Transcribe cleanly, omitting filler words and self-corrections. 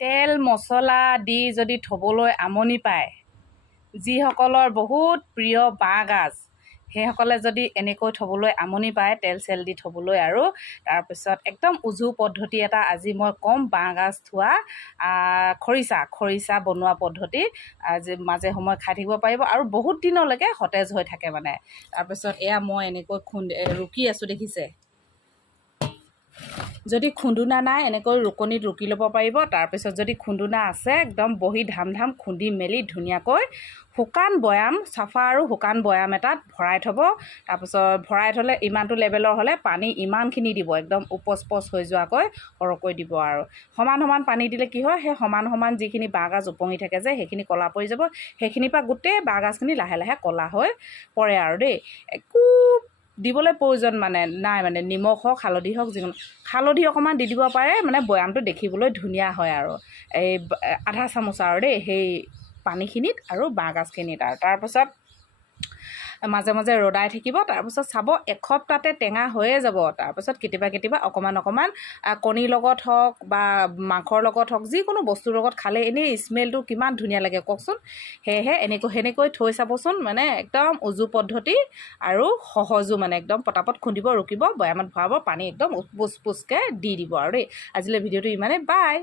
তেল মছলা দি যদি থ'বলৈ আমনি পায়, যিসকলৰ বহুত প্ৰিয় বাঁহগাজ সেইসকলে যদি এনেকৈ থ'বলৈ আমনি পায় তেল চেল দি থ'বলৈ, আৰু তাৰপিছত একদম উজু পদ্ধতি এটা আজি মই ক'ম, বাঁহগাজ থোৱা খৰিচা বনোৱা পদ্ধতি আজি মাজে সময়ে খাই থাকিব পাৰিব আৰু বহুত দিনলৈকে সতেজ হৈ থাকে মানে। তাৰপিছত এয়া মই এনেকৈ ৰুকি আছোঁ, দেখিছে। যদি খুন্দুনা নাই এনেকৈ ৰুকনিত ৰুকি ল'ব পাৰিব। তাৰপিছত যদি খুন্দুনা আছে একদম বহি ধাম খুন্দি মেলি ধুনীয়াকৈ শুকান বৈয়াম, চাফা আৰু শুকান বৈয়াম এটাত ভৰাই থ'ব। তাৰপিছত ভৰাই থ'লে ইমানটো লেভেলৰ হ'লে পানী ইমানখিনি দিব, একদম উপচ হৈ যোৱাকৈ সৰহকৈ দিব। আৰু সমান পানী দিলে কি হয়, সেই সমান যিখিনি বাঁহগাজ উপঙি থাকে যে সেইখিনি ক'লা পৰি যাব, সেইখিনিৰ পৰা গোটেই বাঁহগাজখিনি লাহে লাহে ক'লা হৈ পৰে আৰু দেই। একো দিবলৈ প্ৰয়োজন নাই মানে নিমখ হওক হালধি হওক, যিকোনো হালধি অকণমান দি দিব পাৰে, মানে বৈয়ামটো দেখিবলৈ ধুনীয়া হয়। আৰু এই আধা চামুচ আৰু দেই সেই পানীখিনিত আৰু বাঁহগাজখিনিত। আৰু তাৰপাছত মাজে মাজে ৰদাই থাকিব। তাৰপিছত চাব এসপ্তাহতে টেঙা হৈয়ে যাব। তাৰপিছত কেতিয়াবা অকণমান কণীৰ লগত হওক বা মাংসৰ লগত হওক, যিকোনো বস্তুৰ লগত খালে এনেই স্মেলটো কিমান ধুনীয়া লাগে কওকচোন। সেয়েহে সেনেকৈ থৈ চাবচোন, মানে একদম উজু পদ্ধতি আৰু সহজো, মানে একদম পটাপট খুন্দিব, ৰুকিব, বৈয়ামত ভৰাব, পানী একদম পুচকৈ দি দিব আৰু দেই। আজিলৈ ভিডিঅ'টো ইমানেই, বাই।